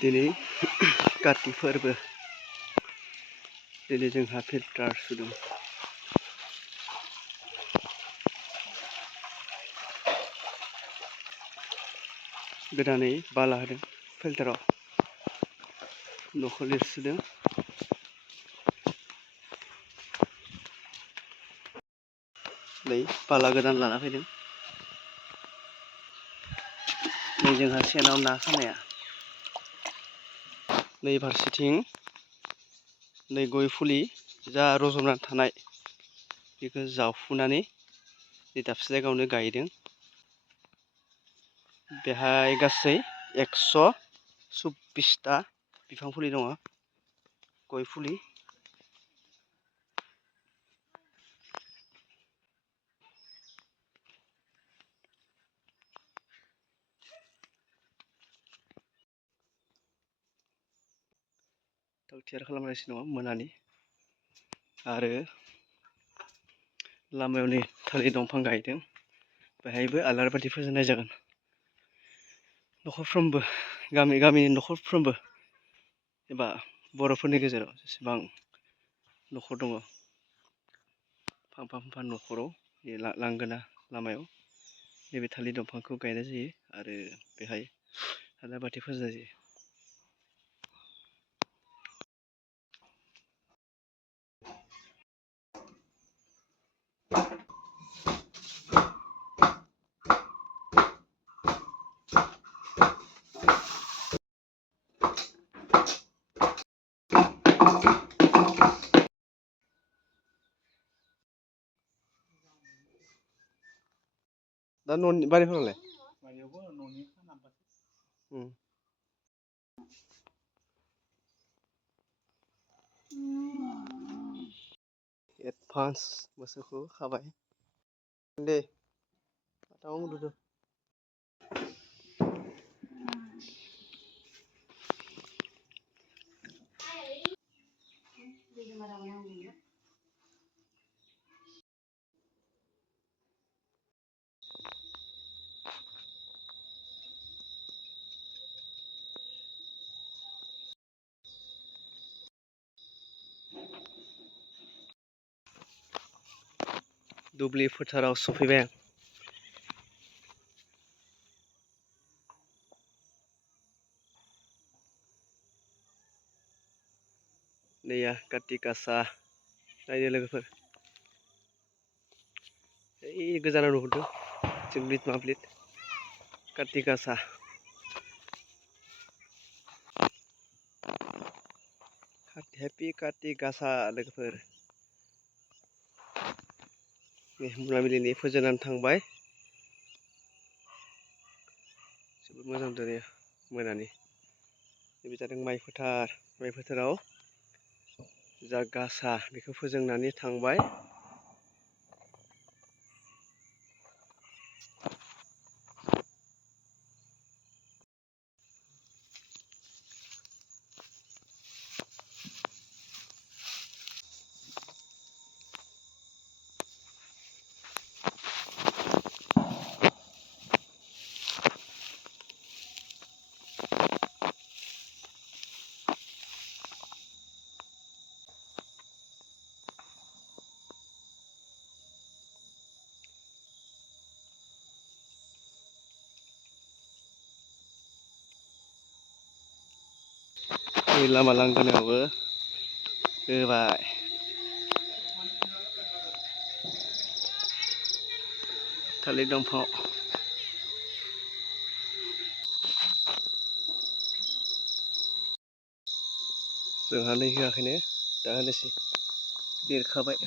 दिनै काति फोरबो दिनै जोंहा फिल्टार सुदों गोदानै बाला होदों फिल्टाराव न'खौ लिरसुदों नै बाला गोदान लाना फैदों नै जोंहा सेनाव ना खानाया नै फारसेथिं नै गय फुलि जा रज'ना थानाय बेखौ जावफुनानै नै दाबसे जायगायावनो गायदों बेहाय गासै 126 टा बिफां फुलि दङ गय फुलि थियार खालामगासिनो दङ मोनानि आरो लामायाव नै थालिर दंफां गायदों बेहायबो आलारि बाथि फोजोंनाय जागोन न'खरफ्रोमबो गामिनि न'खरफ्रोमबो एबा बर'फोरनि गेजेराव जेसेबां न'खर दङ फांफा न'खराव लांगोना लामायाव नैबे थालिर दंफांखौ गायनाय जायो आरो बेहाय आलारि बाथि फोजोंनाय जायो दा न'नि बारिफोरावलाय बारियावबो न'नि खानाबासो एडभान्स मोसौखौ खाबाय दे ताव उन्दुदो दुब्लि फोथाराव सफैबाय आं नैया काति गासा नायनो लोगोफोर ओइ गोजानाव नुहुरदों जोंब्लिद माब्लिद काति गासा हेपि काति गासा लोगोफोर मोनाबिलिनि फोजोबनानै थांबाय जोबोद मोजां दिनै मोनानि नैबे जादों माइ फोथाराव जा गासा बेखौ फोजोंनानै थांबाय लामा लांगोनायावबो होबाय थालिर दंफां जोंहा नै होआखैनो दा होनोसै देरखाबाय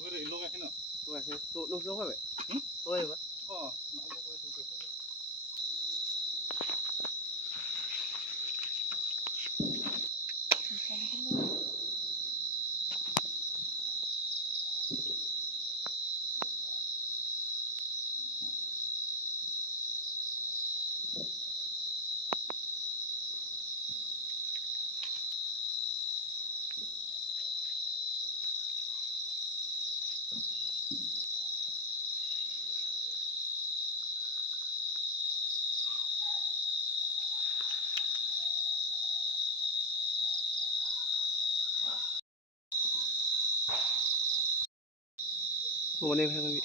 बोरै लगायाखै न'सिनाव फैबाय दहायबा โอ้นี่ทางนี้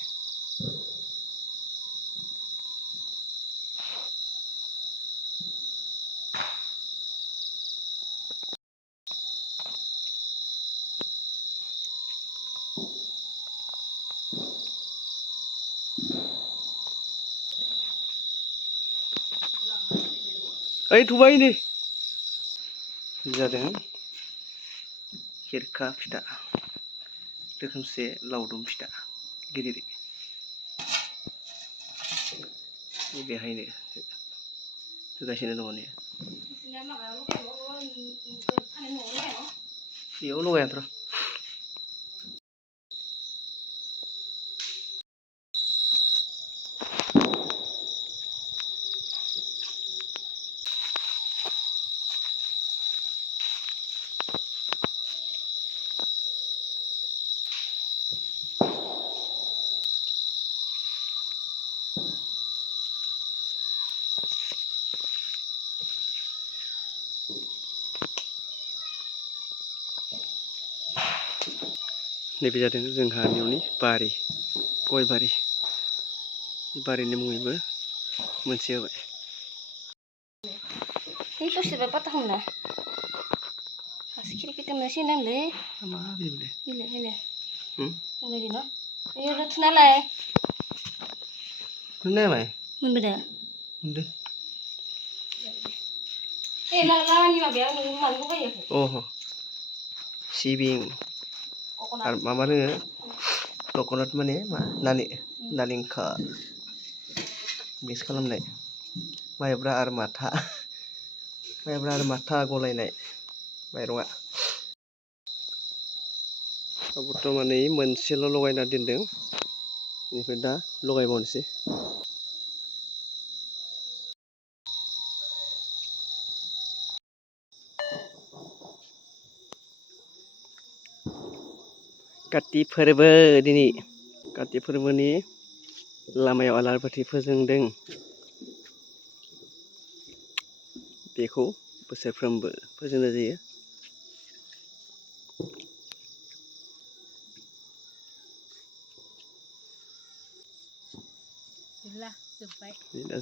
ทุบไว้นี่जादों खेरखा फिथा रोखोमसे लावदुम फिथा गिदिर बेहायनो होगासिनो दङ ने बेयाव लगायाथ' नैबे जादों जोंहा न'नि बारि गय बारि बारिनि मुङैबो मोनसे होबाय Ini sosial patah mana? Asyik kita masih nangle. मा बेबले Hile hile. Hmm? Ini di no. Ini udah tunalai. Mana mai Mun beda. Munde Lah ni mah biar nunggu malu kaya. Oh सिबिं आरो माबा दोङो कक'नाट माने मा नालेंखर मिक्स खालामनाय माइब्रा आरो माथा गलायनाय माइरङा बर्तमानै मोनसेल' लगायना दोनदों बेनिफ्राय दा लगायबावनोसै काति फोरबो दिनै काति फोरबोनि लामायाव आलारि बाथि फोजोंदों बेखौ बोसोरफ्रोमबो फोजोंनाय जायो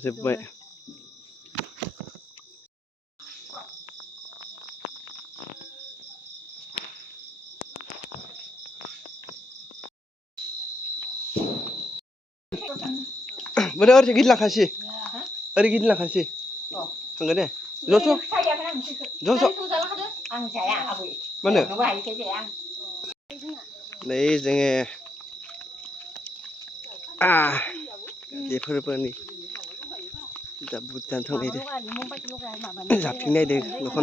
जोब्बाय Bener oरै गिदिंलांखासै ओरै गिदिंलांखासै थांगोन दे ज' Ăn saya abu. Mana? Nó bay cái gì ăn? नै जोङो बे फोरबोनि दा भुटान थांनायदो जाबथिंनायदो न'खर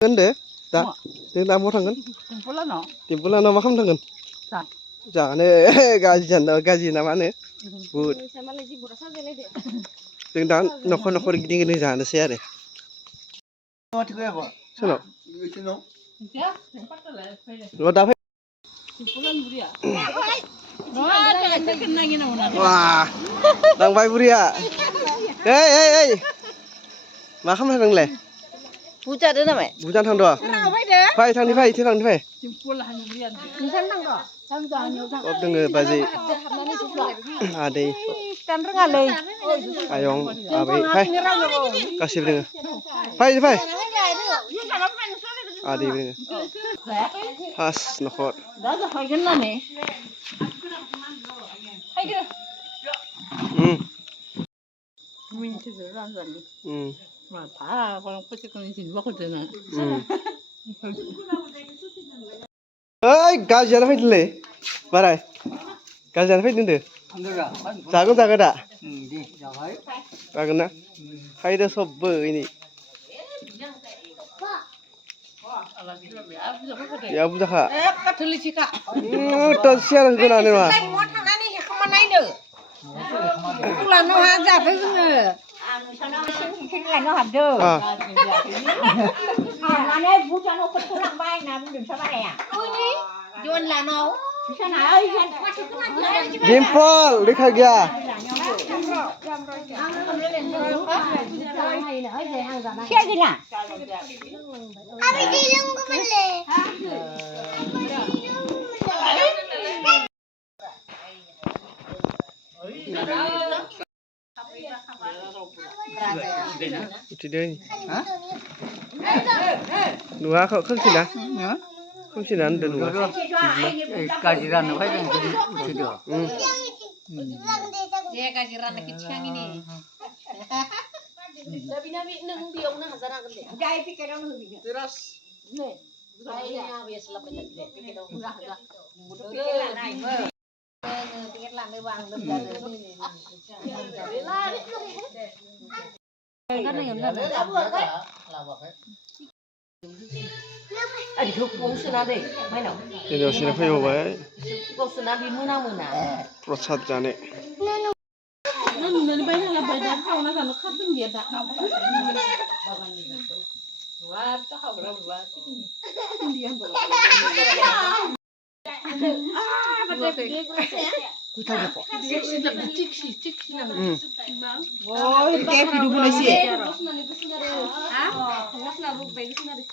होनदो दा जों दा बहा थांगोन टिम्पलानो मा खालामनो थांगोन जानो गाज्रि ना मा होनो बुट जों दा न'खर गिदिं जानोसै आरो सोरनाव दा फै wah लांबाय बुरिया ओइ मा खालामनो थांदोंलै Buja namak. बुजान थांद' फै थांनि फै इथिं थांनि फै अब दोङो बाजै आदै आयं आबै फै गासिबो दोङो फै आदै दोङो फार्स्ट न'खर ओइ गाजियानो फैदोंलै बाराय गाजियानो फैदों जागोन दा जागोन ना फैदो सबबो इनि या बुजाखा थ' सियार होगोनानो मा Nó hả ra phải cái này nó hạt dơ. Mà này bút cho nó không làm bay nào đừng sao bay à? Jual là nó. Sana ơi, Dimple đi khai kìa. Kia gì nè? Abi di lung ko mali. Itu dia ni. Dua kau kan sini dah. Kan sini ada dua. Kajiran apa yang tadi itu? Dia kajiran lagi siang ini. Nabi nang biong na hazara kan deh. Jai pikir dong lebih. Teras. Saya biasa lah pada deh. Pikir dong. Pikir lah naik. Pikir lah mewang lebih ada. Kan yang mana? Adik hukum sana deh. Mana? Ini sini payah baik. Kau sana di mana? Prasad jane. Nani banyak lah banyak kau nak kan kau pun dia tak kau. Wah, tahu berapa? Dia berapa? Kita apa? Cik nang. Oh, ini kayak hidup mulai sih. Terus nani tu sendiri. Ah? Terus nak buat bayi sendiri.